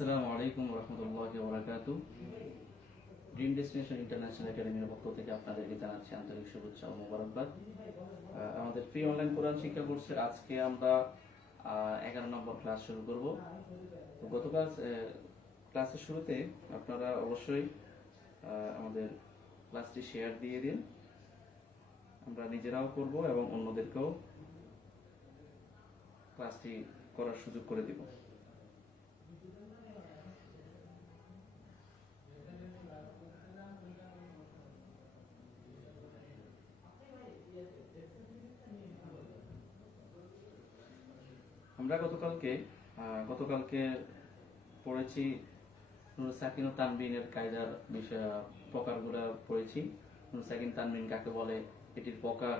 আসসালামু আলাইকুম রহমতুল্লাহি ওয়া বারাকাতুহু। ড্রিম ডেস্টিনেশন ইন্টারন্যাশনাল একাডেমির পক্ষ থেকে আপনাদেরকে জানাচ্ছি আন্তরিক শুভেচ্ছা ও মোবারকবাদ। আমাদের ফ্রি অনলাইন কোরআন শিক্ষা কোর্সের আজকে আমরা 11 নম্বর ক্লাস শুরু করব। তো গতকাল ক্লাসের শুরুতে আপনারা অবশ্যই আমাদের ক্লাসটি শেয়ার দিয়ে দিন। আমরা নিজেরাও করব এবং অন্যদেরকেও ক্লাসটি করার সুযোগ করে দিব। আমরা গতকালকে পড়েছি নুন সাকিন ও তানবিনের কায়দার বিষয় প্রকারগুলো পড়েছি। নুন সাকিন তানবিন কাকে বলে, এটির প্রকার,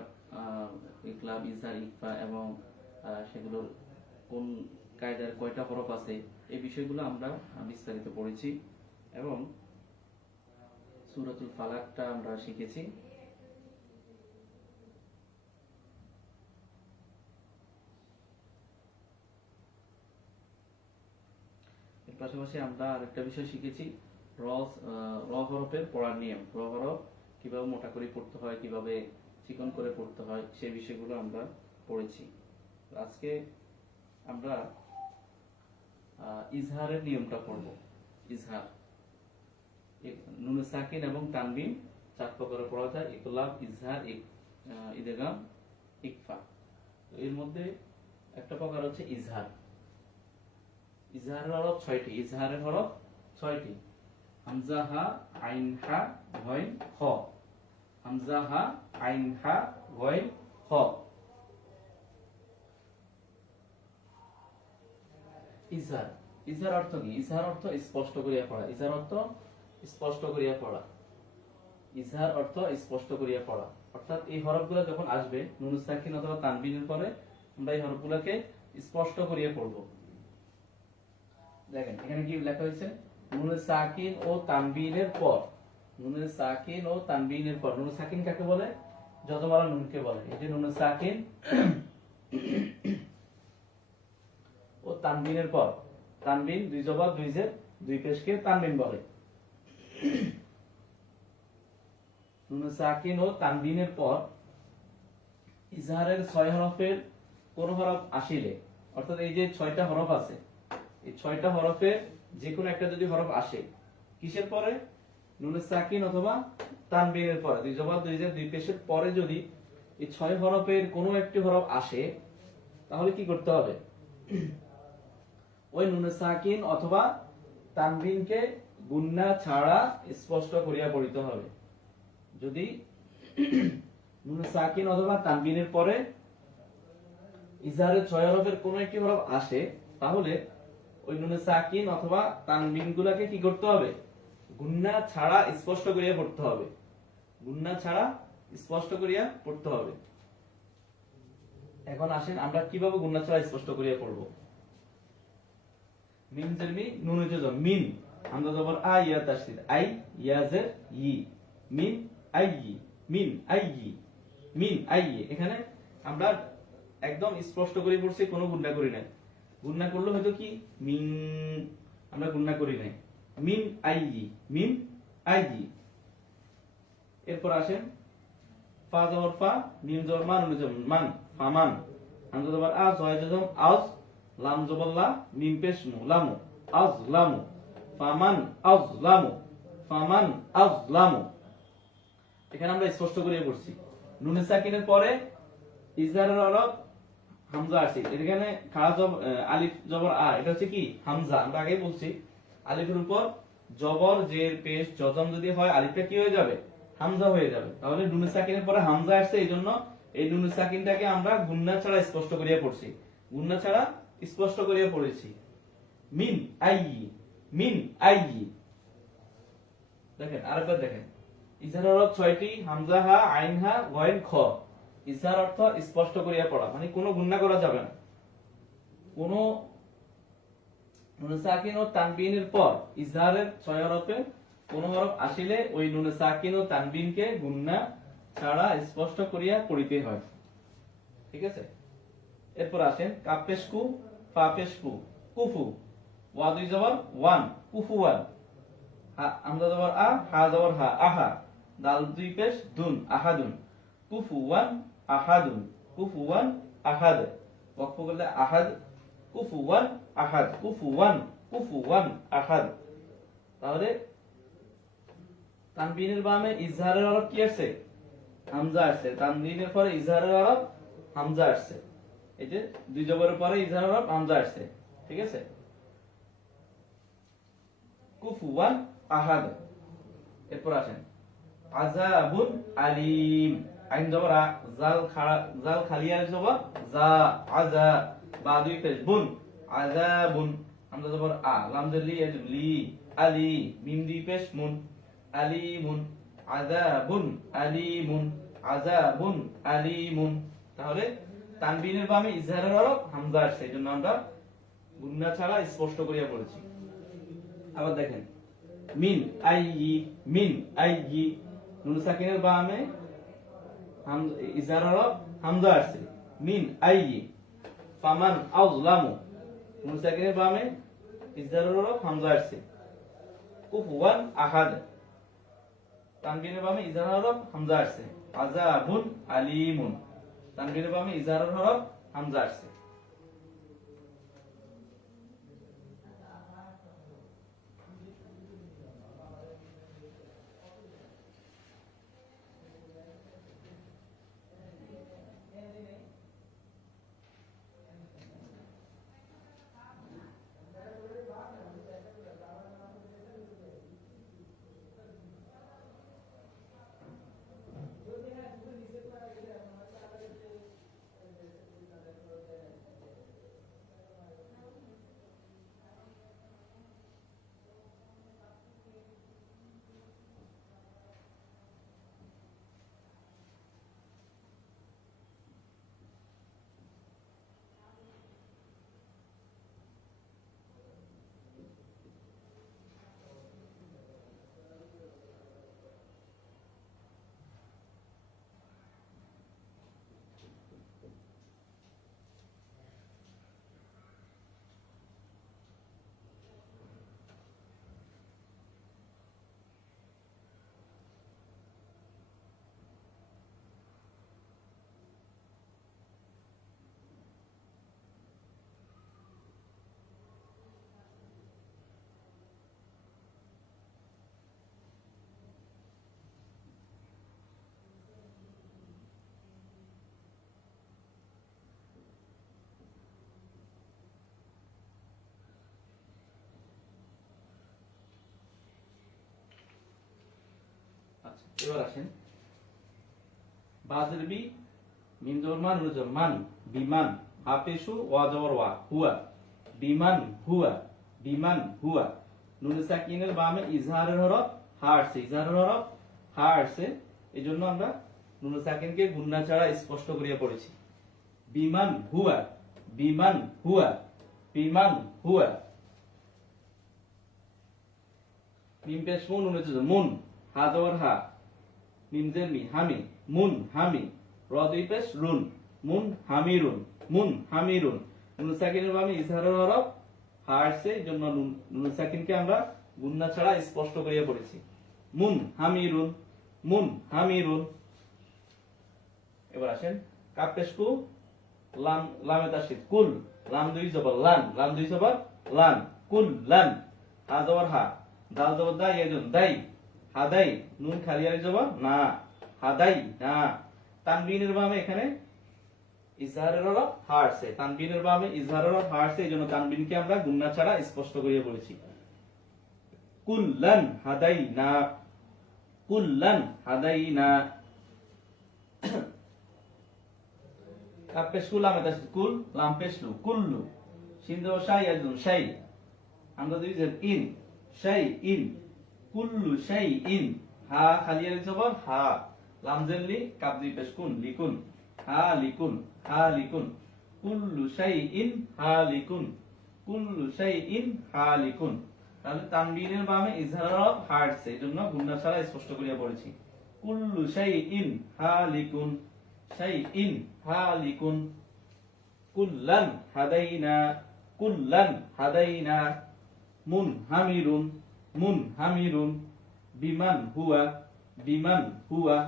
ইকলাব, ইজহার, ইকফা এবং সেগুলোর কোন কায়দার কয়টা হরফ আছে, এই বিষয়গুলো আমরা বিস্তারিত পড়েছি এবং সূরাতুল ফালাকটা আমরা শিখেছি। এর পাশাপাশি আমরা আরেকটা বিষয় শিখেছি, র হরফের পড়ার নিয়ম। র হরফ কিভাবে মোটা করে পড়তে হয়, কিভাবে চিকন করে পড়তে হয়, সেই বিষয়গুলো আমরা পড়েছি। আজকে আমরা ইজহারের নিয়মটা পড়ব। ইজহার, নুন সাকিন এবং তানবিন 4 প্রকারে পড়া যায়: ইকলাব, ইজহার, ইদগাম, ইকফা। এর মধ্যে একটা প্রকার হচ্ছে ইজহার। ইজহারের হরফ 6টি। ইজহারের হরফ 6টি: হামজা, হা, আইন, হা, গইন, খ। হামজা, হা, আইন, হা, গইন, খ। ইজহার, ইজহার অর্থ কি? ইজহার অর্থ স্পষ্ট করিয়া পড়া। ইজহার অর্থ স্পষ্ট করিয়া পড়া। ইজহার অর্থ স্পষ্ট করিয়া পড়া, অর্থাৎ এই হরফগুলো যখন আসবে নুন সাকিন অথবা তানবিনের পরে, আমরা এই হরফগুলোকে স্পষ্ট করিয়া পড়ব। দেখেন এখানে কি লেখা হয়েছে, নুন সাকিন ও তানবিনের পর। নুন সাকিন ও তানবিনের পর। নুন সাকিন কাকে বলে? যজমালা নুনকে বলে। এই যে নুন সাকিন ও তানবিনের পর। তানবিন 2 জবর 2 জের 2 পেশকে তানবিন বলে। নুন সাকিন ও তানবিনের পর ইজহারের 6 হরফের কোন হরফ আসিলে, অর্থাৎ এই যে 6টা হরফ আছে, এই 6টা হরফে যে কোনো একটা যদি হরফ আসে, কিসের পরে? নুন সাকিন অথবা তানবিনের পরে। 2 জবর 2 জের 2 পেশের পরে যদি এই 6 হরফের কোনো একটি হরফ আসে, তাহলে কি করতে হবে? ওই নুন সাকিন অথবা তানবিনকে গুন্না ছাড়া স্পষ্ট করিয়া পড়িতে হবে। যদি নুন সাকিন অথবা তানবিনের পরে ইজহারের 6 হরফের কোন একটি হরফ আসে, তাহলে ওই নুন সাকিন অথবা তানবিন গুলাকে কি করতে হবে? গুন্না ছাড়া স্পষ্ট করিয়া পড়তে হবে। গুন্না ছাড়া স্পষ্ট করিয়া পড়তে হবে। এখন আসেন আমরা কিভাবে গুন্না ছাড়া স্পষ্ট করিয়া পড়ব। মিম জের মি, নুন জের মিন, হামজা জবর আ, ইয়া তাসদীদ আই, ইয়া জের ই, মিন আই, মিন আই, মিন আই। এখানে আমরা একদম স্পষ্ট করে পড়ছি, কোনো গুন্না করি নাই। গুন্না করলে হয়তো কি মিন, আমরা গুন্না করি নাই। মিন আই, মিন আই। এরপর আসেন ফা জবর ফা, মিম জবর মান, নুন জবর মান, ফামান। হামজা জবর আ, জয় জবর আজ, লাম জবর লা, মিম পেশ মু, লামু, আজলামু। ফামান আজলামু, ফামান আজলামু। এখানে আমরা স্পষ্ট করে পড়ছি। নুন সাকিনের পরে ইজহারের হরফ হামজা আসে। এখানে খাড়া জবর, আলিফ জবর আ, এটা হচ্ছে কি হামজা। আমরা আগেই বলছি আলিফের উপর জবর জের পেশ জজম যদি হয়, আলিফটা কি হয়ে যাবে? হামজা হয়ে যাবে। তাহলে নুন সাকিনের পরে হামজা আসছে, এইজন্য এই নুন সাকিনটাকে আমরা গুন্না ছাড়া স্পষ্ট করিয়া পড়ছি। গুন্না ছাড়া স্পষ্ট করিয়া পড়েছি। মিন আই, মিন আই। দেখেন আরেকবার দেখেন, ইজহার হরফ 6টি: হামজা, হা, আইন, হা, গইন, খ। ইজহার অর্থ স্পষ্ট করিয়া পড়া, মানে কোনো গুন্না করা যাবে না। কোন নুন সাকিন ও তানবিনের পর ইজহারের 6 হরফে কোন হরফ আসিলে ওই নুন সাকিন ও তানবিনকে গুন্না ছাড়া স্পষ্ট করিয়া পড়িতে হয়। ঠিক আছে? এরপর আসেন কাফ পেশ কু, ফা পেশ কু, কুফু। ওয়া দুই জবর ওয়ান, কুফুয়ান। হামজা জবর আ, হা জবর হা, আহা। দাল দুই পেশ দুন, আহাদুন। কুফুয়ান আহাদুন, কুফুয়ান আহাদ। ওয়াকফ করলে আহাদ, কুফুয়ান আহাদ, কুফুয়ান, কুফুয়ান আহাদ। তাহলে তানবিনের বামে ইজহারের হরফ কি আছে? হামজা আসছে। তানবিনের পরে ইজহারের হরফ হামজা আসছে। এই যে দুই জবরের পরে ইজহারের হরফ হামজা আসছে, ঠিক আছে? কুফুয়ান আহাদ। এরপর আসেন আযাবুন আলীম। আইন জবর আ, জাল খালি আলিফ জবর জা, আযা। বা দুই পেশ বুন, আযাবুন। হামজা জবর আ, লাম জের লি, আলিফ লি, আলি। মিম দুই পেশ মুন, আলিমুন। আযাবুন আলীমুন, আযাবুন আলীমুন। তাহলে তানবিনের বামে ইজহারের হরফ হামজা আসছে, এইজন্য আমরা গুণনা ছাড়া স্পষ্ট করিয়া পড়েছি। আবার দেখেন মিন আইয়ি, মিন আইয়ি। নুন সাকিনের বামে ইজহারের হরফ হামজা আসছে, মিন আইয়ি। ফামান আযলামু। নুন সাকিনের বামে ইজহারের হরফ হামজা আসছে, কুফুয়ান আহাদ। তানবিনের বামে ইজহারের হরফ হামজা আসছে, আযাবুন আলীমুন। তানবিনের বামে ইজহারের হরফ হামজা আসছে। আচ্ছা, এবার আসেন বাজের বি, মিম জবর মান, নুন জবর মান, বিমান। হা পেশু, ওয়া জবর ওয়া, হুয়া। বিমান হুয়া, বিমান হুয়া। নুন সাকিনের বামে ইজহারের হরফ হা আসছে, ইজহারের হরফ হা আসছে, এজন্য আমরা নুন সাকিনকে গুণনা ছাড়া স্পষ্ট করিয়া পড়েছি। বিমান হুয়া, বিমান হুয়া, বিমান হুয়া। মিম পেশ মুন, নুন জবর মুন, হা জবর হা, মিম জের মি, হামি। মুন হামি। র দুই পেশ রুন, মুন হামিরুন, মুন হামিরুন। নুন সাকিনের বামে ইজহারের হরফ হা আসছে, এজন্য নুন সাকিনকে আমরা গুণনা ছাড়া স্পষ্ট করিয়া পড়েছি। মুন হামিরুন, মুন হামিরুন। এবার আসেন কাপ পেশ কু, লাম লামে তাসদীদ কুল। লাম দুই জবর লান, লাম দুই জবর লান, কুল লান। হা জবর হা, দাল জবর দা, ইয়াজুন দাই, হাদাই। নুন খালি আলিফ জবর না, হাদাই না। তানবিনের বামে এখানে ইজহারের হরফ হা আসছে, তানবিনের বামে ইজহারের হরফ হা আসছে, এইজন্য তানবিনকে আমরা গুণনা ছাড়া স্পষ্ট করিয়া বলেছি। কুল্লান হাদাইনা, কুল্লান হাদাইনা। কাপ পেশ কু, লামে তাসদীদ কুল, লাম পেশ লু, কুল্লু। শিন জবর শাই, ইয়াজুন শাই। আমরা দুই জের ইন, শাই ইন, কুল্লু শাই ইন। হা খালি আলিফ জবর হা, লাম জের লি, কাপ দুই পেশ কুন, লিকুন। হা লিকুন, হা লিকুন। কুল্লু শাই ইন হা লিকুন, কুল্লু শাই ইন হা লিকুন। তাহলে তানবিনের বামে ইজহারের হরফ হা আসছে, এজন্য গুণনা ছাড়া স্পষ্ট করিয়া পড়েছি। কুল্লু শাই ইন হা লিকুন, শাই ইন হা লিকুন। কুল্লান হাদাইনা, কুল্লান হাদাইনা। মুন হামিরুন, মুন হামিরুন। বিমান হুয়া, বিমান হুয়া।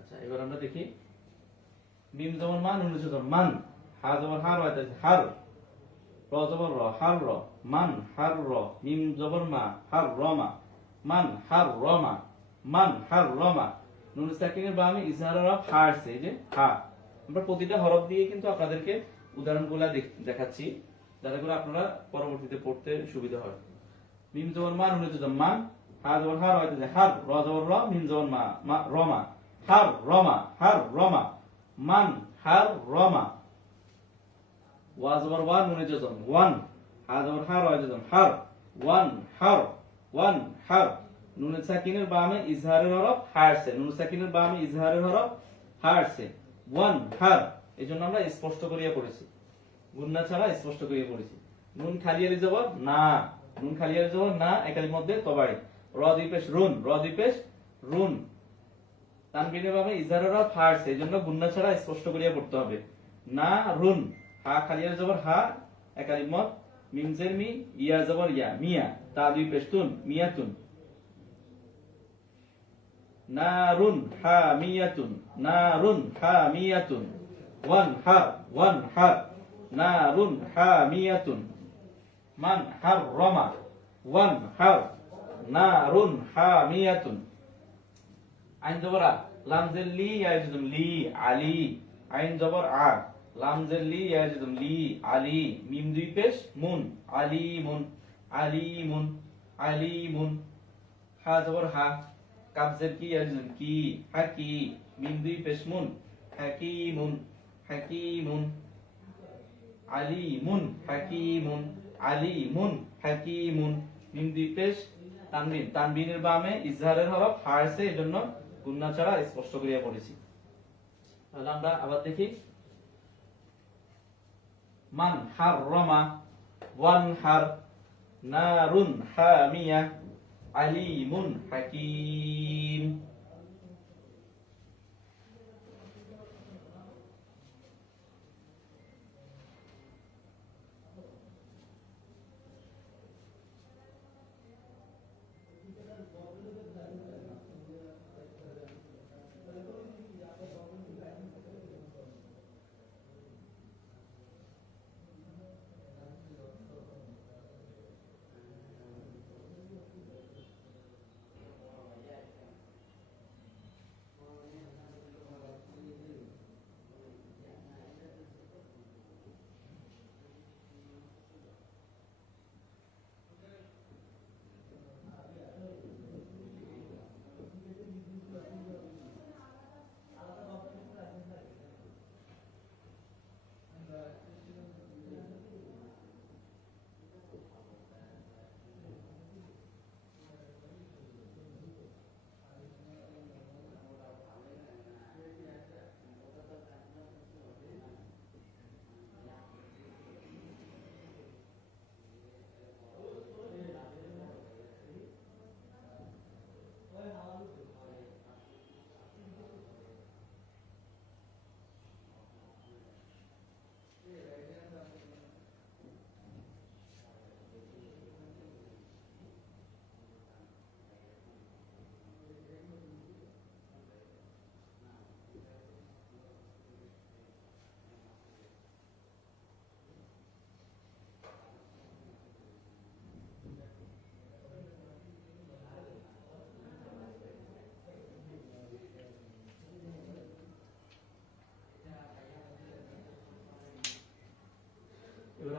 আচ্ছা, এবার আমরা দেখি মিম জবর মান, নুন জবর মান, হা জবর হার হইতাছে হার, র জবর র হার র, মান হার র। মিম জবর মা, হার রমা, মান হার রমা, মান হার রমা। নুন সাকিনের বামে ইজহারের হরফ হা আসছে, এই যে হা। আমরা প্রতিটা হরফ দিয়ে কিন্তু আপনাদেরকে উদাহরণগুলো দেখাচ্ছি, যাতে করে আপনারা পরবর্তীতে পড়তে সুবিধা হয়। মিম জবর মান, নুন জবর মান, হা জবর হার হইতাছে হার, র জবর র, মিম জবর মা, রমা, হার রমা, হার রমা, মান হার রমা। ওয়া জবর ওয়া, নুনে জজম ওয়ান, হা জবর হার ওয়া জজম হার, ওয়ান হার, ওয়ান হার। নুন সাকিনের বামে ইজহারের হরফ হা আসছে, নুন সাকিনের বামে ইজহারের হরফ হা আসছে, ওয়ান হার। এজন্য আমরা স্পষ্ট করিয়া পড়েছি, গুন্না ছাড়া স্পষ্ট করিয়া পড়েছি। নুন খালি আলিফ জবর না, নুন খালি আলিফ জবর না, একালির মধ্যে তবাই। র দুই পেশ রুন, র দুই পেশ রুন। তানবিনের বামে ইজহারের হরফ হা আসছে, এজন্য গুন্না ছাড়া স্পষ্ট করিয়া পড়তে হবে। না রুন, হা খালি আলিফ জবর হা, একালিফ মদ, মিম জের মি, ইয়া জবর ইয়া, মিয়া। তা দুই পেশ তুন, মিয়াতুন। নারুন হামিয়াতুন, নারুন হামিয়াতুন। ওয়ান হার, ওয়ান হার, নারুন হামিয়াতুন। মান হাররামা, ওয়ান হার, নারুন হামিয়াতুন। আইন জবর আ, লাম জের লি, ইয়া জের লি, আলী। আইন জবর আ, লাম জের লি, ইয়া জের লি, আলী। মিম দুই পেশ মুন, আলিমুন, আলিমুন, আলিমুন। হা জবর হা, কাফ জের কি, ইয়া জের কি, হাকি। মিম দুই পেশ মুন, হাকিমুন, হাকিমুন। আলিমুন, হাকিমুন, আলিমুন, হাকিমুন। মিম দুই পেশ তানবিন, তানবিনের বামে ইজহারের হরফ হা আছে, এজন্য গুন্না ছাড়া স্পষ্ট করিয়া পড়েছি। তাহলে আমরা আবার দেখি। মান হাররামা, ওয়ান হার, নারুন হামিয়া, আলিমুন হাকিম।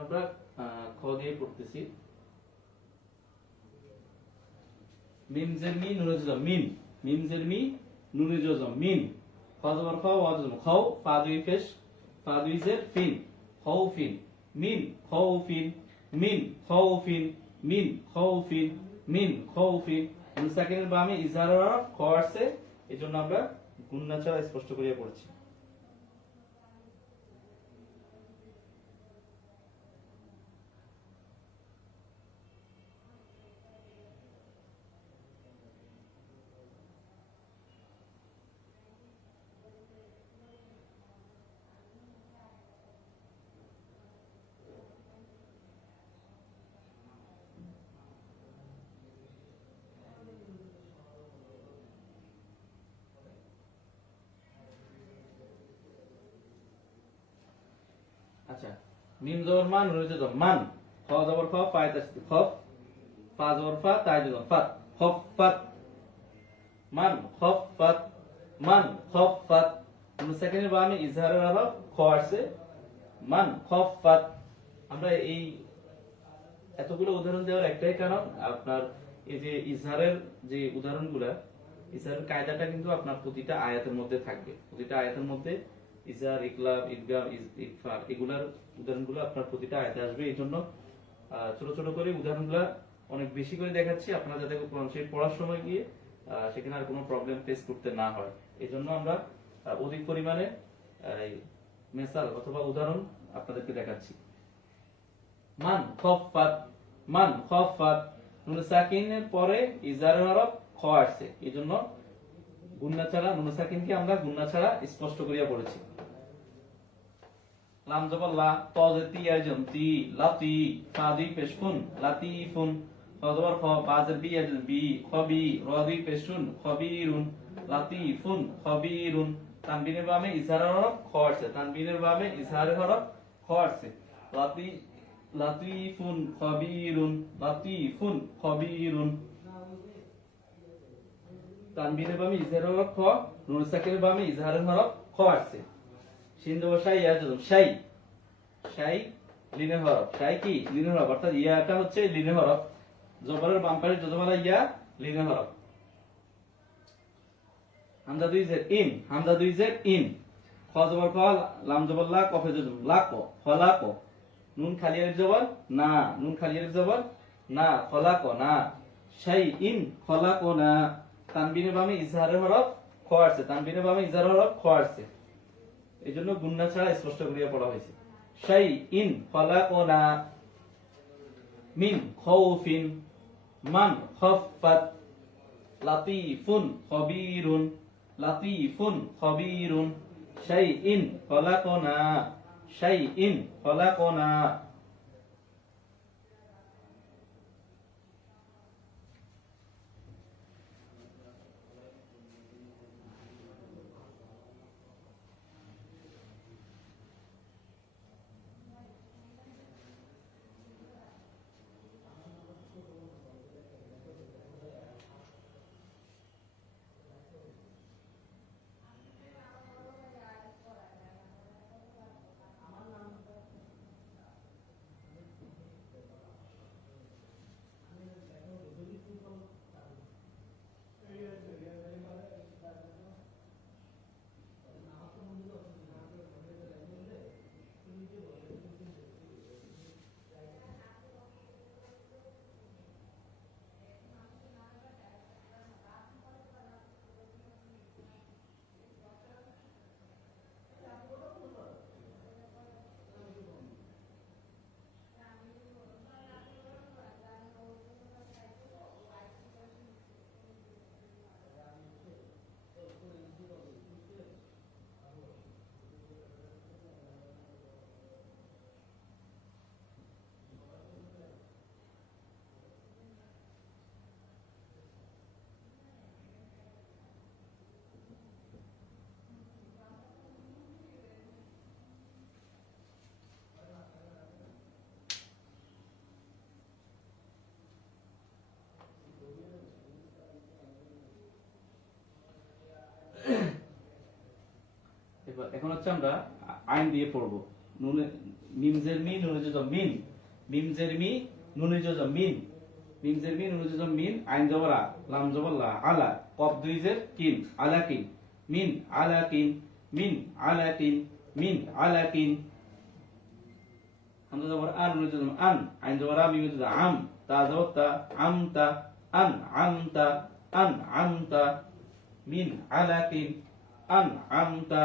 আমরা খ দিয়ে পড়তেছি। মিম জের মি নুনে জজম মিন, মিম জের মি নুনে জজম মিন, খ জবর খ ওয়া জজম খাও, ফা দুই পেশ, ফা দুই জের ফিন, খাউফিন, মিন খাউফিন, মিন খাউফিন, মিন খাউফিন, মিন খাউফিন। নুন সাকিনের বামে ইজহারের হরফ খ আসছে, এজন্য আমরা গুণনা ছাড়া স্পষ্ট করিয়া পড়ছি। আচ্ছা, মিম জবর মান নুন জবর মান, খ জবর খ ফা তাসদিদ খফ, ফা জবর ফা তা জবর ফাত, খফফাত, মান খফফাত, মান খফফাত। নুন সাকিনের বামে ইজহারের হরফ খ আসছে, মান খফফাত। আমরা এই এতগুলো উদাহরণ দেওয়ার একটাই কারণ, আপনার এই যে ইজহারের যে উদাহরণগুলা, ইজহারের কায়দাটা কিন্তু আপনার প্রতিটা আয়াতের মধ্যে থাকবে। প্রতিটা আয়াতের মধ্যে ইজহার, ইকলাব, ইদগাম, ইকফা এগুলার উদাহরণগুলো আপনার প্রতিটা আয়াতে আসবে। এই জন্য ছোট ছোট করে উদাহরণগুলো অনেক বেশি করে দেখাচ্ছি, আপনারা যাতে কোরআন শরীফ পড়ার সময় গিয়ে সেখানে আর কোনো প্রবলেম ফেস করতে না হয়। এই জন্য আমরা অধিক পরিমাণে মেসাল অথবা উদাহরণ আপনাদেরকে দেখাচ্ছি। মান খফফাত, মান খফফাত। নুন সাকিনের পরে ইজহারের হরফ খ আসছে, এইজন্য গুণনা ছাড়া নুন সাকিনকে আমরা গুণনা ছাড়া স্পষ্ট করিয়া পড়েছি। লাম জবর লা, ত জের তি আইজন তি, লাতি, ফা দুই পেশ ফুন, লাতিফুন, খ জবর খ, বা জের বি আইজন বি, খবি, র দুই পেশ শুন, খবিরুন, লাতিফুন, খবিরুন। তানবিনের বামে ইজহারের হরফ খ আসছে, তানবিনের বামে ইজহারের হরফ খ আসছে। লাতি, লাতিফুন খবিরুন, লাতিফুন খবিরুন। তানবিনের বামে ইজহারের হরফ খ, নুন সাকিনের বামে ইজহারের হরফ খ আসছে। শিন জবর শাই ইয়া জজম শাই, শাই লিনের হরফ, শাই কি লিনের হরফ, অর্থাৎ ইয়াটা হচ্ছে লিনের হরফ, জবরের বাম পাশে যজমালা ইয়া লিনের হরফ। হামজা দুই জের ইন, হামজা দুই জের ইন, খ জবর খ, লাম জবর লা, কফে জজম লাক, খলাক, নুন খালি আলিফ জবর না, নুন খালি আলিফ জবর না, খলাক না, শাই ইন খলাক না। তানবিনের বামে ইজহারের হরফ খ আসছে, তানবিনের বামে ইজহারের হরফ খ আসছে, এইজন্য গুণনা ছাড়া স্পষ্ট করিয়া পড়া হয়েছে। শাই ইন খলাক না, মিন খাউফিন, মান খাফফাত, লাতিফুন খবিরুন, লাতিফুন খবিরুন। শাই ইন খলাক না, শাই ইন খলাক না। এখন হচ্ছে আমরা আইন দিয়ে পড়বো। নুনে মিম জের মি নুনে জজম মিন, মিম জের মি নুনে জজম মিন, মিম জের মি নুনে জজম মিন, আইন জবর আ, লাম জবর লা, আলা, কফ দুই জের কিন, আলাকিন, মিন আলাকিন, মিন আলাকিন, মিন আলাকিন। হামজা জবর আন নুনে জজম আন, আইন জবর আ, মিম জজম আম, তা জবর তা, আমতা, আন আমতা, আন আমতা, মিন আলাকিন, আন আমতা।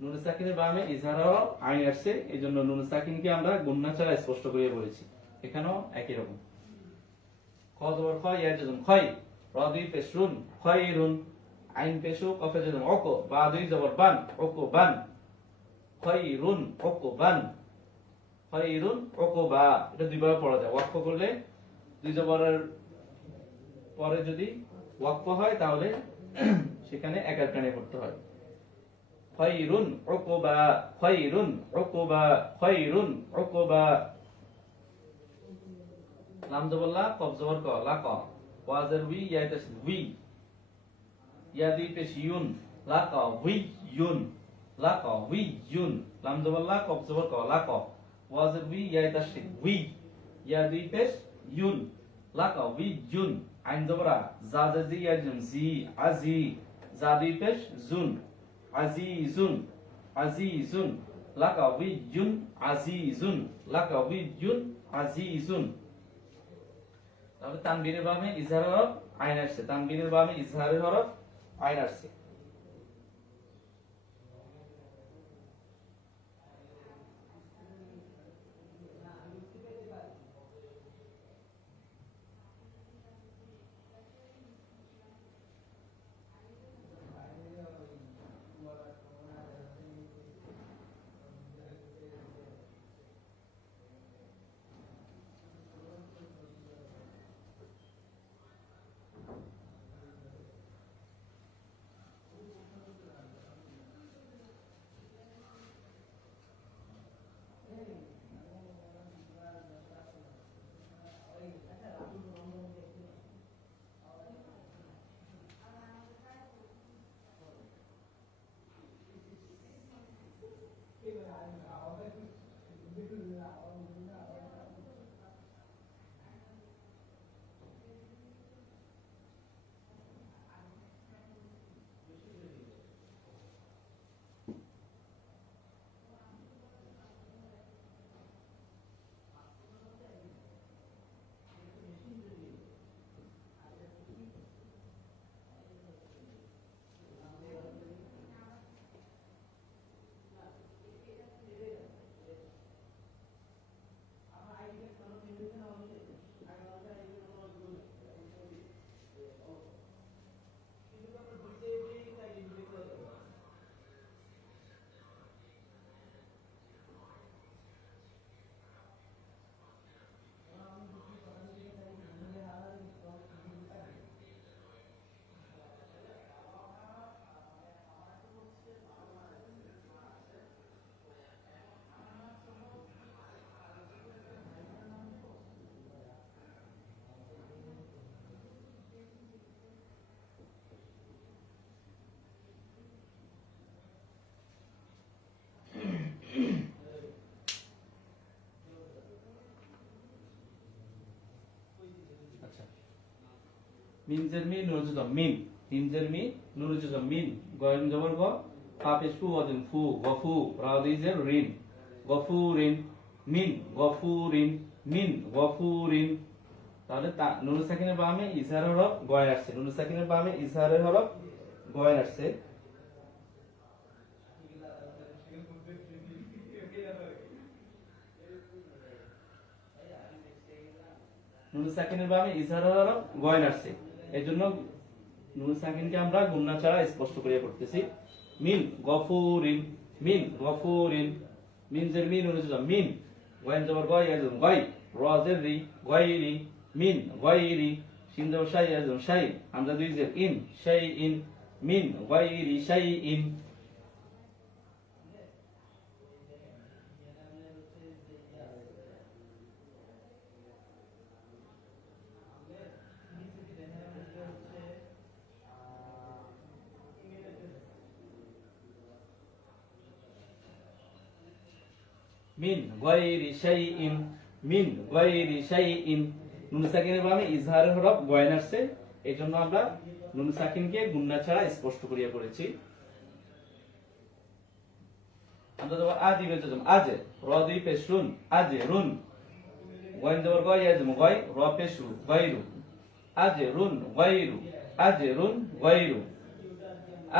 নুন সাকিনের বামে ইজহার হরফ আইন আসছে, এজন্য নুন সাকিনকে আমরা গুণনা ছাড়া স্পষ্ট করে বলেছি। এখানেও একই রকম। খ জবর খ, ইয়া জজম খয়, র দুই পেশ রুন, খয়রুন, আইন পেশু কফে জজম অক, বা দুই জবর বান, উকবান, খয়রুন উকবান, খয়রুন উকবা। এটা দুইবার পড়া যায়। ওয়াকফ করলে দুই জবরের পরে যদি ওয়াকফ হয় তাহলে সেখানে একার কানে পড়তে হয়। খয়রুন উকবা, খয়রুন উকবা, খয়রুন উকবা। লাম জবর লা, কফ জবর ক, লাক, ওয়াজের উই, ইয়া তাসদীদ উই, ইয়া দুই পেশ ইউন, লাক উই ইউন, লাক উই ইউন। লাম জবর লা, কফ জবর ক, লাক, ওয়াজের উই, ইয়া তাসদীদ উই, ইয়া দুই পেশ ইউন, লাক উই ইউন। আইন জবর আ, জা জের জি, ইয়া জেম জি, আজি, জা দুই পেশ জুন, আজিজুন, আজিজুন, লাকা উইয়ুন আজিজুন, লাকা উইয়ুন আজিজুন। তাহলে তানবীরের বামে ইজহার হরফ আইন আসছে, তানবীরের বামে ইজহারের হরফ আইন আসছে। মিম জের মি নুন জজম মিন, মিম জের মি নুন জজম মিন, গয়ন জবর গ, ফা পেশ ফু, ওয়াজিন ফু, গফু, রা দুই জের রিন, গফুরিন, মিন গফুরিন, মিন গফুরিন। তাহলে নুন সাকিনের বামে ইজহার হরফ গয় আসছে, নুন সাকিনের বামে ইজহারের হরফ গয় আসছে। নুন সাকিনের বামে ইজহারের হরফ গয় আসছে, এজন্য নুন সাকিনকে আমরা গুণনা ছাড়া স্পষ্ট করে করতেছি। মিন গফুরিন, মিন গফুরিন, মিন জের মি নুন জজম মিন, গয়ন জবর গয়, ইয়া জজম গয়, র জের রি, গয়রি, মিন গয়রি, শিন জবর শাই, ইয়া জজম শাই, হামজা দুই জের ইন, শাইইন, মিন গয়রি শাইইন। মিন গায়রি শাইইন, মিন গায়রি শাইইন। নুন সাকিনের বামে ইজহারের হরফ গয়ন আসছে, এই জন্য আমরা নুন সাকিনকে গুন্না ছাড়া স্পষ্ট করিয়া পড়েছি। আমরা যখন আদি বেজে যাব আজে, র দুই পেশ রুন, আজে রুন। গয়ন দেওয়ার গয় আজম গয়, র পেশ রু, গায়রু। আজে রুন গায়রু, আজে রুন গায়রু,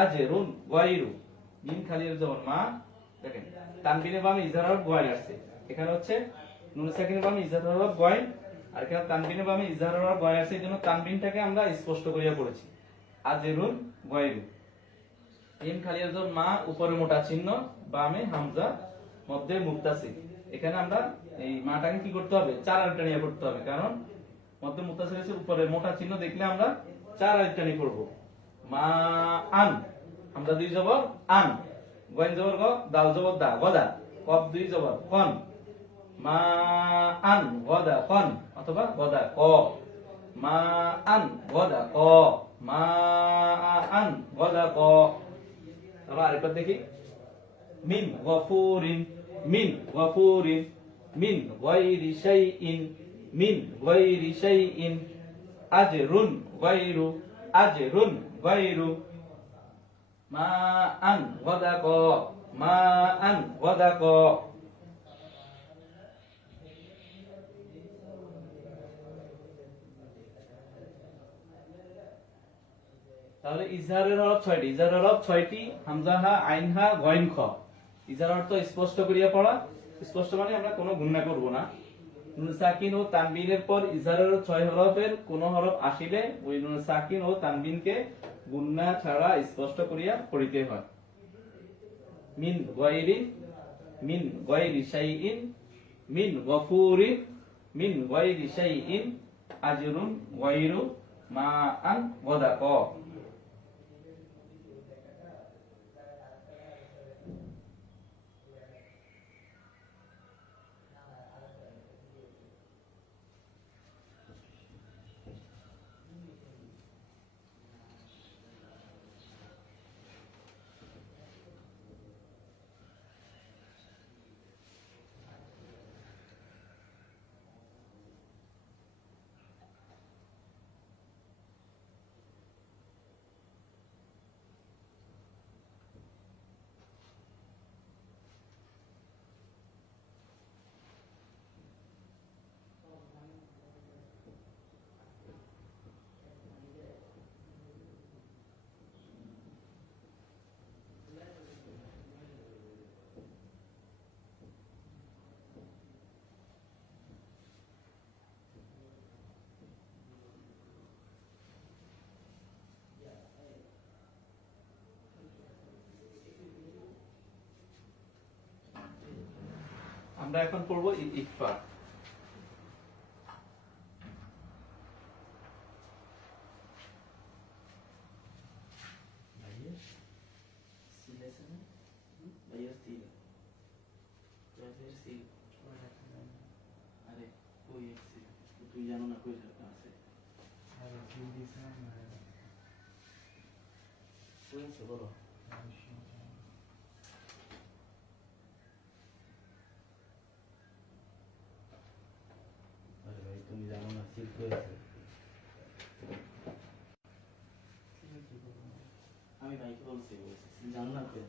আজে রুন গায়রু। মিম খালির যখন মা, দেখেন তানবিনের বামে ইজহার হরফ গয়ন আসছে, এখানে হচ্ছে নুন সাকিনের বামে ইজহার হরফ গয়ন, আর এখানে তানবিনের বামে ইজহার হরফ গয়ন আসছে, এই জন্য তানবিনটাকে আমরা স্পষ্ট করিয়া পড়েছি আজে রুন গায়রু। মিম খালির যখন মা, উপরে মোটা চিহ্ন, বামে হামজা, মধ্যে মুত্তাসিল। এখানে আমরা এই মাটাকে কি করতে হবে, চার আলিফ করতে হবে, কারণ মধ্যে মুত্তাসিল আছে, উপরে মোটা চিহ্ন দেখলে আমরা চার আলিফ টানি করব। মা আন, আমরা দুই জবর আন, গয়েন জবর গ, দাল জবর দা, গদা, কফ দুই জবর কন। মা আন গদা কন, অথবা গদা ক। মা আন গদা ক, মা আন গদা ক। আবার আরেকবার দেখি, মিন গফুরিন, মিন গফুরিন, মিন গায়রি শাইইন, মিন গায়রি শাইইন। আজরুন গায়রু, আজরুন গায়রু। মা আন গাদাক, মা আন গাদাক। তাহলে ইজহারের হরফ 6টি, ইজহারের হরফ 6টি, হামজা হা, আইন হা, গয়েন খ। ইজহার অর্থ স্পষ্ট করিয়া পড়া, স্পষ্ট মানে আমরা কোনো গুণনা করব না। নুন সাকিন ও তানবিনের পর ইজহারের 6 হরফের কোন হরফ আসিলে ওই নুন সাকিন ও তানবিনকে গুণনা ছাড়া স্পষ্ট করিয়া পড়িতে হয়। মিন গায়রি, মিন গায়রি শাইইন, মিন গফুরিন, মিন গায়রি শাইইন। আজরুন গায়রু, মা আন গাদাক। আমরা এখন পড়ব ইকফা। তুই জানো না কই আছে, বলো। তুমি জানো না, সিল হয়েছে। আমি ভাইকে বলছি, জানো না কে।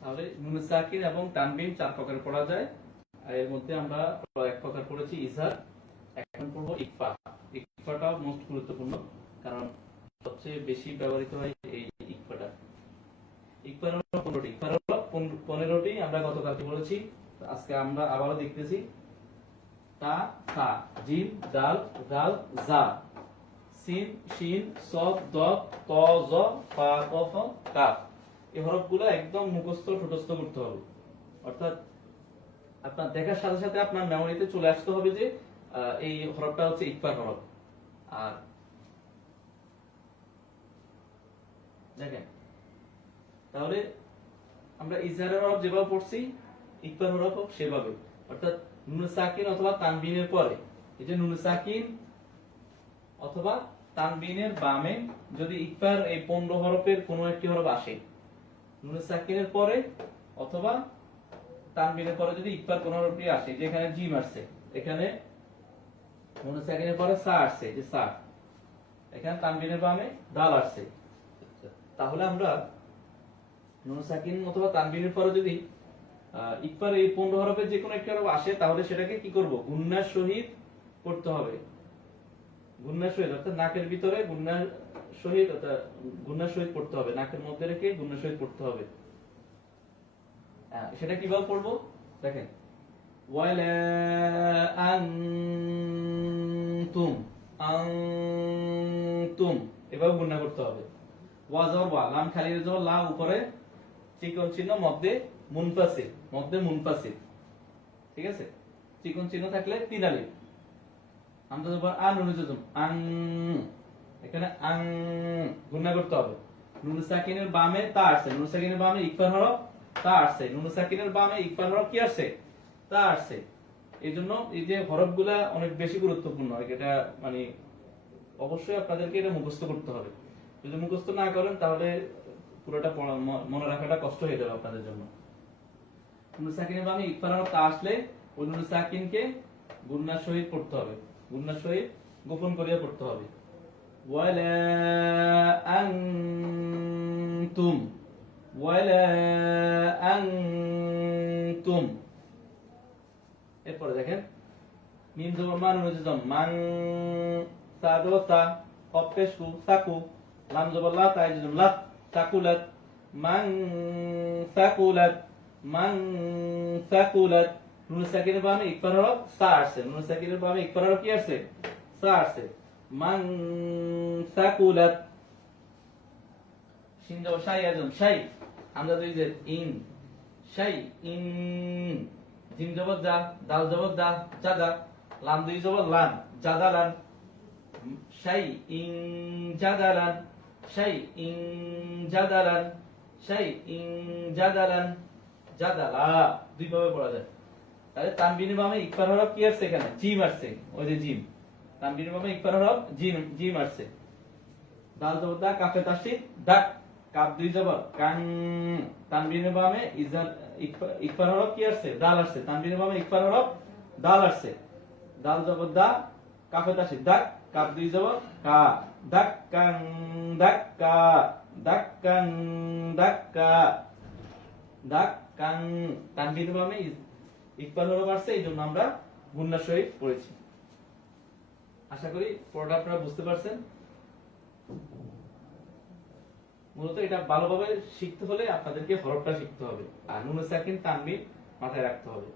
তাহলে নুন সাকিন এবং তানবিন 4 প্রকার পড়া যায়। আর এর মধ্যে আমরা এক প্রকার পড়েছি ইজহার, এখন পড়বো ইকফা। ইকফাটাও মোস্ট গুরুত্বপূর্ণ, কারণ সবচেয়ে বেশি ব্যবহৃত হয় এই ইকফাটা। ইকফার হলো 15টি। ইকফার হলো 15টি, আমরা গতকালকে বলেছি, আজকে আমরা আবারও দেখতেছি। তা, সা, জিম, দাল, জাল, জা, সিন, শিন, সদ, দদ, ত, জ, ফা, কফ, কাফ। এই হরফগুলো একদম মুখস্থ ঠোঁটস্থ করতে হবে। অর্থাৎ আপনার দেখার সাথে সাথে আপনার মেমোরিতে চলে আসতে হবে যে এই হরফটা হচ্ছে ইকফার হরফ। আর দেখেন, তাহলে আমরা ইজহারের হরফ যেভাবে পড়ছি, ইকফার হরফ সেভাবে। অর্থাৎ নুন সাকিন অথবা তানবিনের পরে, এই যে নুন সাকিন অথবা তানবিনের বামে যদি ইকফার এই 15 হরফের কোনো একটি হরফ আসে, নুন সাকিনের পরে অথবা তানবিনের পরে যদি ইকফার কোনো হরফটি আসে, যেখানে জিম আসছে, এখানে নুন সাকিনের পরে সা আসছে, যে সা, এখানে তানবিনের বামে দাল আসছে, তাহলে আমরা নুন সাকিন অথবা তানবিনের পরে যদি ইকফার এই 15 হরফের যে কোনো একটা হরফ আসে, তাহলে সেটাকে কি করব? গুন্নার সহিত পড়তে হবে। গুন্নার সহিত অর্থাৎ নাকের ভিতরে গুন্নার সহিত, অর্থাৎ গুন্নার সহিত পড়তে হবে, নাকের মধ্যে রেখে গুন্নার সহিত পড়তে হবে। সেটা কিভাবে পড়বো দেখেন, ওয়ালা আনতুম, আনতুম, এভাবে গুন্না করতে হবে। ওয়া জবর ওয়া, লাম খালি জবর লা, উপরে চিকন চিহ্ন, মধ্যে মুনফাসিল, মধ্যে মুনফাসিল, ঠিক আছে? চিকন চিহ্ন থাকলে 3 আলিফ। আমরা জবর আন, নুন জজম, আন, এখানে আন গুন্না করতে হবে। নুন সাকিনের বামে তা আসছে, নুন সাকিনের বামে ইকফার হরফ তা আসছে, নুন সাকিনের বামে ইকফার হরফ কি আসছে? তা আসছে। এইজন্য এই যে হরফগুলা অনেক বেশি গুরুত্বপূর্ণ, এটা মানে অবশ্যই আপনাদেরকে এটা মুখস্থ করতে হবে। যদি মুখস্থ না করেন তাহলে পুরোটা মনে রাখাটা কষ্ট হয়ে যাবে আপনাদের জন্য। নুন সাকিনের বামে ইকফার হরফ তা আসলে ওই নুন সাকিনকে গুন্নার সহিত পড়তে হবে, গুন্নার সহিত গোপন করিয়া পড়তে হবে। ওয়ালা আনতুম, ওয়ালা আনতুম। এরপরে দেখেন, মিম জবর মান, নুন জবর মান, সা জবর সা, কফ পেশ কু, সাকু, লাম জবর লা, তা জবর লাত, সাকুলাত, মান সাকুলাত, মান সাকুলাত। নুন সাকিনের বামে ইকফার হরফ সা আসছে, নুন সাকিনের বামে ইকফার হরফ কি আসছে? সা আসছে। মান সাকুলাত। শিন জবর শাই, আজম শাই, আমরা দুই যে ইন, শাই ইন। জিম জবর জা, দাল জবর দা, জাদা, লাম দুই জবর লান, জাদালান, শাই ইন জাদালান, শাই ইন জাদালান, শাই ইন জাদালান, জাদালা। দুই ভাবে পড়া যায়। তাহলে তানবিনের বামে ইকফার হরফ কি আসছে? এখানে জিম আসছে, ওই যে জিম, তানবিনের বামে ইকফার হরফ জিম, জিম আসছে। দাল জবর দা, কাফে তাসদীদ দাক, কাফ দুই জবর কান, তানবিনের বামে ইকফার হরফ কি আসছে? দাল আসছে, তানবিনের বামে ইকফার হরফ দাল আসছে। দাল জবর দা, কাফে তাসদীদ দাক, কাফ দুই জবর কা, দাক্কান দাক্কা, দাক্কান দাক্কা, দাক্কান। তানবিনের বামে ইকফার হরফ আসছে, এই জন্য আমরা গুন্নার সহিত পড়েছি। আশা করি পড়াটা আপনারা বুঝতে পারছেন। মূলত এটা ভালোভাবে শিখতে হলে আপনাদেরকে হরফটা শিখতে হবে, আর নুন সাকিন তানবিন মাথায় রাখতে হবে।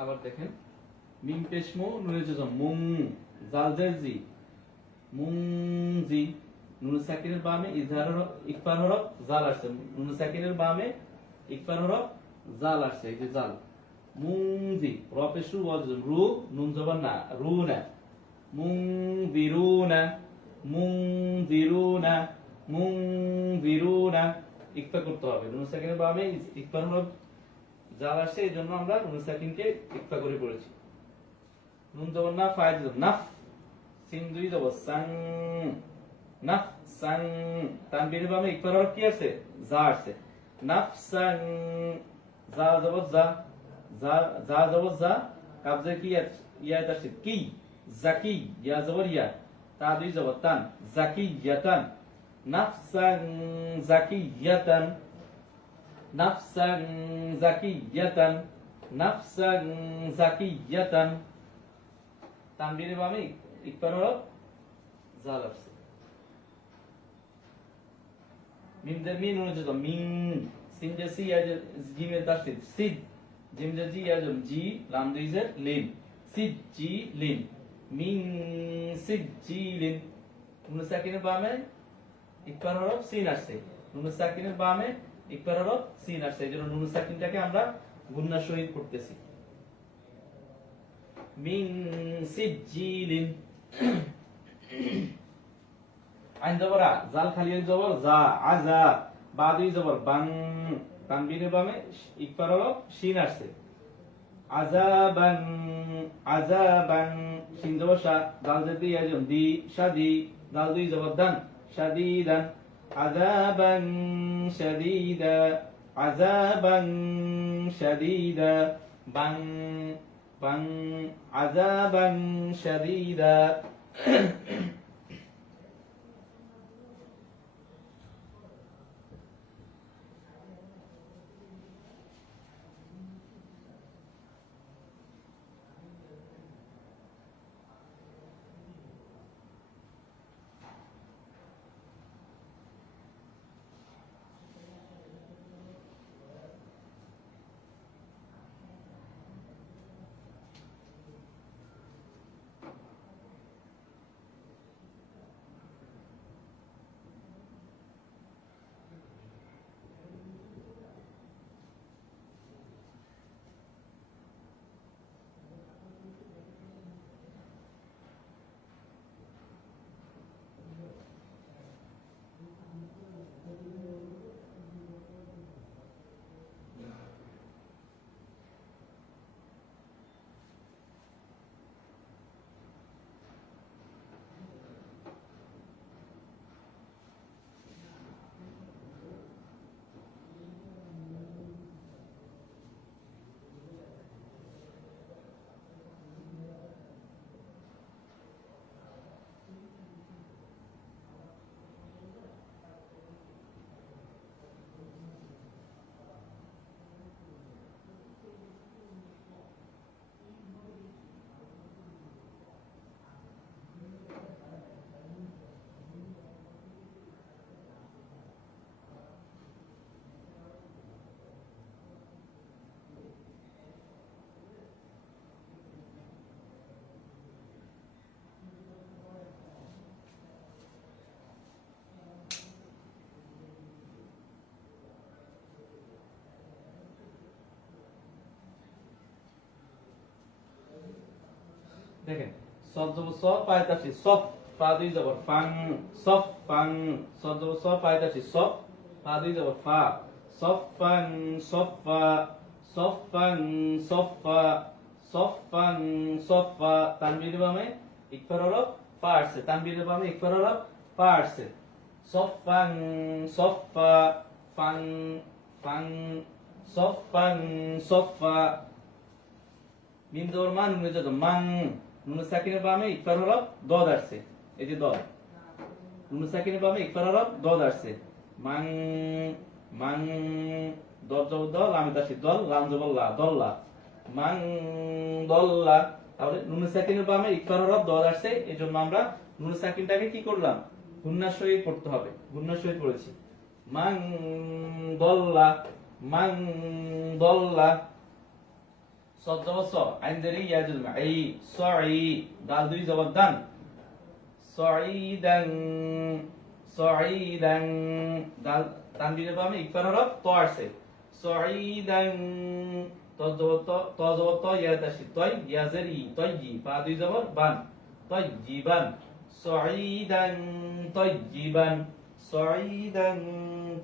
আবার দেখেন মিম পেশ মু নুনে জজম মুং জাল জের জি মুং জি নুন সাকিনের বামে ইজহার হরফ ইকফার হরফ জাল আসছে নুন সাকিনের বামে ইকফার হরফ জাল আসছে এই যে জাল মুংজি র পেশ রু ওয়াজম রু নুন জবর না রু না মুংজিরুনা মুংজিরুনা মুংজিরুনা ইকফা করতে হবে নুন সাকিনের বামে ইকফার হরফ জাল আসছে এই জন্য আমরা নুন সাকিনকে ইকফা করে পড়েছি নুন জবর না ফাইল নাফ সিন দুই জবর সাং নাফ সাং তানবীরের বামে ইকফার হরফ কি আছে জা আছে নাফসাং জা জবর জা জা জবর জা কাবজা কি ইয়া আছে কি জাকি ইয়া জবর ইয়া তা দুই জবর তান জাকিয়াতান নাফসান জাকিয়াতান নাফসান জাকিয়াতান নাফসান জাকিয়াতান তানবীরের বামে ইকফার হরফ জাল আছে মিম জের মিন নুন জের মিন সিন জের সি ইয়া জিমের তাসদীদ সিদ জিম জের জি ইয়া জি লাম দুই জের লিন সিদ জি লিন মিন সিদ জি লিন নুন সাকিনের বামে ইকফার হরফ সিন আসছে নুন সাকিনের বামে ইকফার হরফ সিন আসছে এজন্য নুন সাকিনটাকে আমরা গুণনার সহিত পড়তেছি মিন সিজিলিন আইন জবর আ জাল খালি জবর জা আজা বা দুই জবর বাং তানবীরের বামে ইকফার হরফ শিন আসছে আযাবান আযাবান শিন জবর শা দাল জের দিয়া দি শাদি দাল দুই জবর দান শাদীদান আযাবান শাদীদা আযাবান শাদীদা বাং বাং আযাবান শাদীদা দেখেন সদ জবর স পায়তাসি সফ পা দুই জবর ফাং সফ ফাং সদ জবর স পায়তাসি সফ পা দুই জবর ফা সফান সফা সফান সফা সফান সফা তানবীরের বামে ইকফার হরফ ফা আসছে তানবীরের বামে ইকফার হরফ ফা আসছে সফান সফা ফাং ফাং সফান সফা মিম জবর মান নুন জবর মাং নুন সাকিনের বামে ইকফার হরফ দদ আসছে এই যে দদ নুন সাকিনের বামে ইকফার হরফ দদ আসছে মাং মাং দদ জবর দ লাম তাসি দল লাম জবর লা দল্লা মাং দল্লা তাহলে নুন সাকিনের বামে ইকফার হরফ দদ আসছে এজন্য আমরা নুন সাকিনটাকে কি করলাম গুণনার সহিত পড়তে হবে গুণনার সহিত পড়েছি মাং দল্লা সদ জবর স আইন জেরি ইয়া জুম আই সই দাল দুই জবর দান সঈদান সঈদান দাল তানবিনের বামে ইকফার হরফ ত আসছে সঈদান ত জবর ত ইয়া তাসি তয় ইয়া জেরি তয় জি বা দুই জবর বান তয়জিবান সঈদান তয়জিবান সঈদান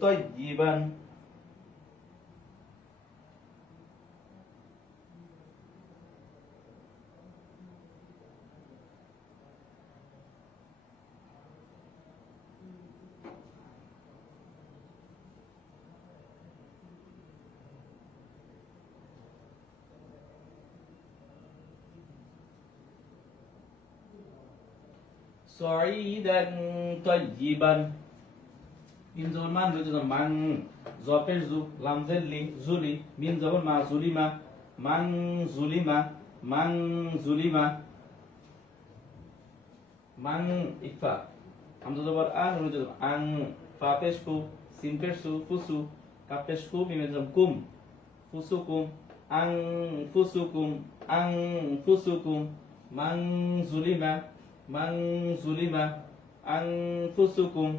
তয়জিবান সঈদান তয়জিবান মিম জবর মান রুজু মান জফের জু লাম জেলি জুলি মিম জবর মা জুলিমা মান জুলিমা মান জুলিমা মান ইফা হামজা জবর আন রুজু আং ফা পেশ কু সিন পেশ সু ফুসু কাফ পেশ কু মিম জবর কুম ফুসুকুম আং ফুসুকুম আং ফুসুকুম মান জুলিমা মান জুলিমা আং ফুসুকুম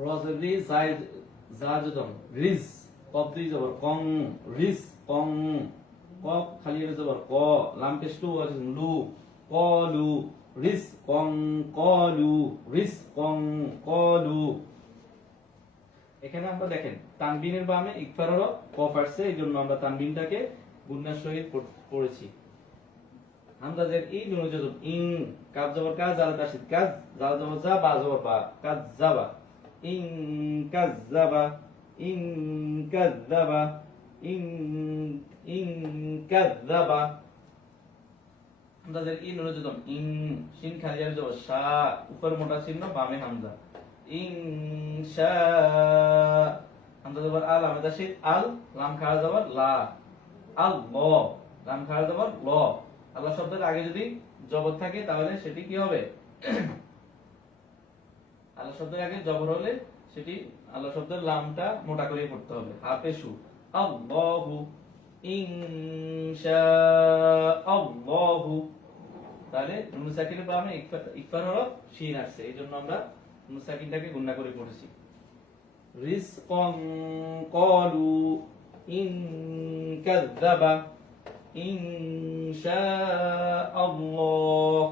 রজলি জাইদ জাজদম রিজ কফ দুই জবর কং রিজ কং কফ খালি এর জবর ক লাম পেশ লু লু কলু রিজ কং কলু রিজ কং কলু এখানে আমরা দেখেন তানবিনের বামে ইকফার হরফ কফ আসছে এইজন্য আমরা তানবিনটাকে গুণনার সহিত পড়েছি হামজাজের ই নুন জজম ইন কাজ জবর কাজ জাল তাসিদ কাজ জাল জবর যা বা জবর বা কাজ যাবা ইন কাযাবা ইন কাযাবা ইন ইন কাযাবা হামজাজের ই নুন জজম ইন শিন খালিয়ার জবর শা উপর মোটা চিহ্ন বামে হামজা ইন শা হামজা জবর আল হামজা শিদ আল লাম খাড়া জবর লা আল্লাহ লাম খাড়া জবর ল আল্লাহ শব্দের আগে যদি জবর থাকে তাহলে সেটি কি হবে আল্লাহ শব্দের আগে জবর হলে সেটি আল্লাহ শব্দের লামটা মোটা করে পড়তে হবে হাফেশু আল্লাহু ইনশা আল্লাহু তাহলে নুন সাকিনের বামে ইকফার হরফ শিন আসছে এইজন্য আমরা নুন সাকিনটাকে গুণনা করে পড়েছি রিজকান ক্বালু ইন কাযাবা ইনশা আল্লাহ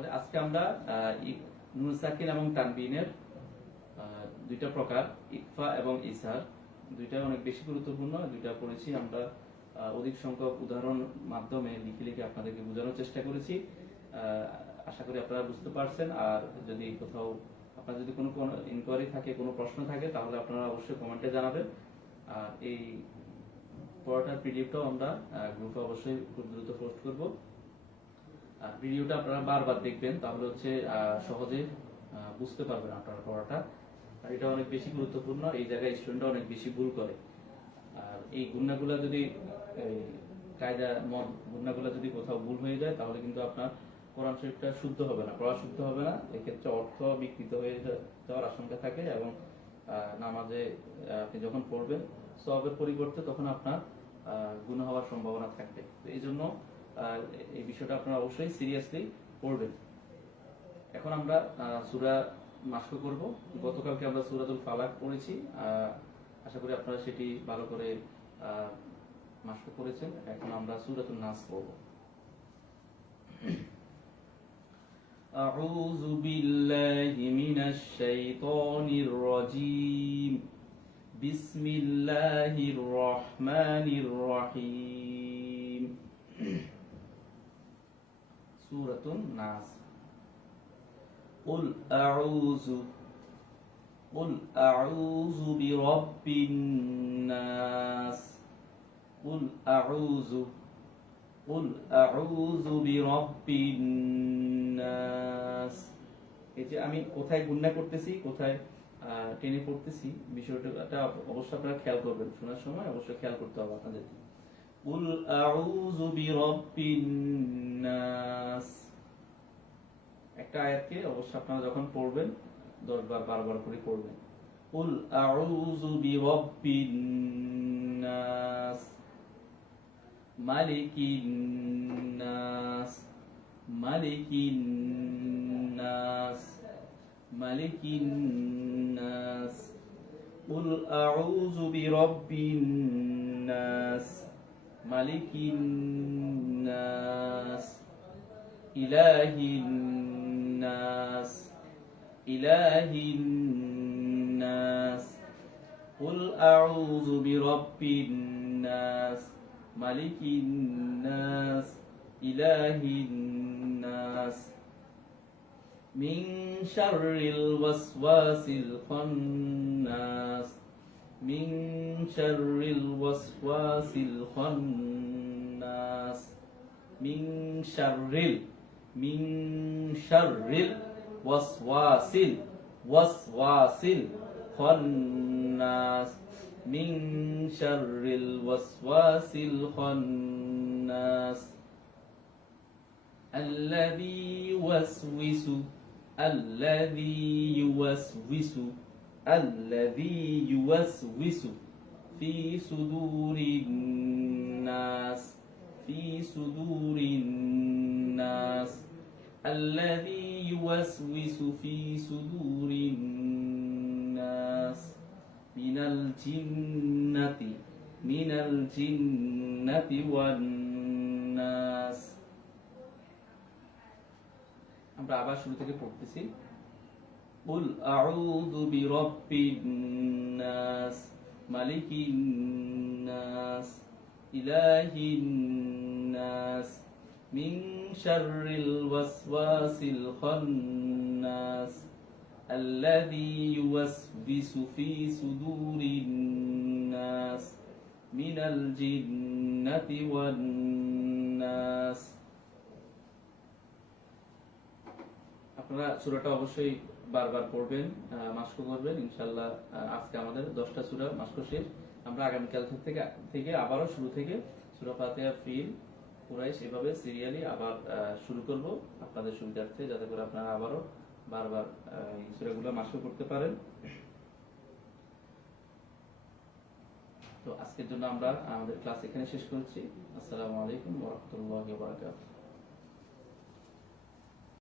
তাহলে আজকে আমরা নুন সাকিন এবং তানবিনের দুইটা প্রকার, ইকফা এবং ইসহার, দুইটা অনেক বেশি গুরুত্বপূর্ণ, দুইটা পড়েছি আমরা। অধিক সংখ্যক উদাহরণ মাধ্যমে লিখে লিখে আপনাদেরকে বোঝানোর চেষ্টা করেছি। আশা করি আপনারা বুঝতে পারছেন। আর যদি কোথাও আপনার যদি কোনো ইনকোয়ারি থাকে, কোনো প্রশ্ন থাকে, তাহলে আপনারা অবশ্যই কমেন্টে জানাবেন। আর এই পড়াটার পিডিএফটাও আমরা গ্রুপে অবশ্যই খুব দ্রুত পোস্ট করব। আর ভিডিওটা আপনারা বারবার দেখবেন, তাহলে হচ্ছে সহজে বুঝতে পারবেন আপনারা পড়াটা। আর এটা অনেক বেশি গুরুত্বপূর্ণ, এই জায়গায় স্টুডেন্টরা অনেক বেশি ভুল করে। আর এই গুণাগুলা যদি কায়দা গুণাগুলা যদি কোথাও ভুল হয়ে যায়, তাহলে কিন্তু আপনার কোরআন শরীফটা শুদ্ধ হবে না, পড়া শুদ্ধ হবে না। এক্ষেত্রে অর্থ বিকৃত হয়ে যাওয়ার আশঙ্কা থাকে এবং নামাজে আপনি যখন পড়বেন সওয়াবের পরিবর্তে তখন আপনার গুনাহ হওয়ার সম্ভাবনা থাকবে। তো এই জন্য এই বিষয়টা আপনারা অবশ্যই সিরিয়াসলি পড়বেন। এখন আমরা সূরা মাস্ক করব। গতকালকে আমরা সূরাতুল ফালাক পড়েছি, আশা করি আপনারা সেটি ভালো করে মাস্ক করেছেন। এখন আমরা সূরাতুন নাস পড়ব। আউযু বিল্লাহি মিনাশ শাইতানির রাজীম। বিসমিল্লাহির রহমানির রহিম। সূরাতুন নাস। قل أعوذ برب الناس قل أعوذ برب الناس। এই যে আমি কোথায় গুণনা করতেছি, কোথায় টেনে পড়তেছি, বিষয়টা অবশ্যই আপনারা খেয়াল করবেন। শোনার সময় অবশ্যই খেয়াল করতে হবে আপনাদের। قل أعوذ برب الناس। একটা আয়াতকে অবশ্যই আপনারা যখন পড়বেন 10 বার 12 বার করে পড়বেন। কুল আউযু বিরাব্বিন নাস মালিকিন নাস মালিকিন নাস মালিকিন নাস। কুল আউযু বিরাব্বিন নাস মালিকিন নাস ইলাহিন নাস ইলাহিন নাস। কুল আউযু বিরাব্বিন নাস মালিকিন নাস ইলাহিন নাস মিন শাররিল ওয়াসওয়াসিল খান্নাস মিন শাররিল ওয়াসওয়াসিল খান্নাস মিন শাররিল ওয়াসওয়াসিল খান্নাস মিন শাররিল ওয়াসওয়াসিল খান্নাস আল্লাযী ইউওয়াসওয়িসু ফি সুদুরিন নাস الذي يوسوس في صدور الناس من الجنة والناس। আমরা আবার শুরু থেকে পড়তেছি। قل أعوذ برب الناس ملك الناس إله الناس من شر الوسواس الخناس الذي يوسوس في صدور الناس من الجنة والناس। আপনারা সূরাটা অবশ্যই বারবার পড়বেন, মাস্ক করবেন ইনশাআল্লাহ। আজকে আমাদের 10টা সূরা মাস্ক শেষ। আমরা আগামীকাল থেকে আবারও শুরু থেকে সূরা ফাতিহা, ফিল, কুরাইশ এভাবে সিরিয়ালি আবার শুরু করব আপনাদের সুবিধার্থে, যাতে করে আপনারা আবারও বারবার এই সূরাগুলো মাস্ক করতে পারেন। তো আজকের জন্য আমরা আমাদের ক্লাস এখানে শেষ করছি। আসসালামু আলাইকুম ওয়া রাহমাতুল্লাহি ওয়া বারাকাতুহু।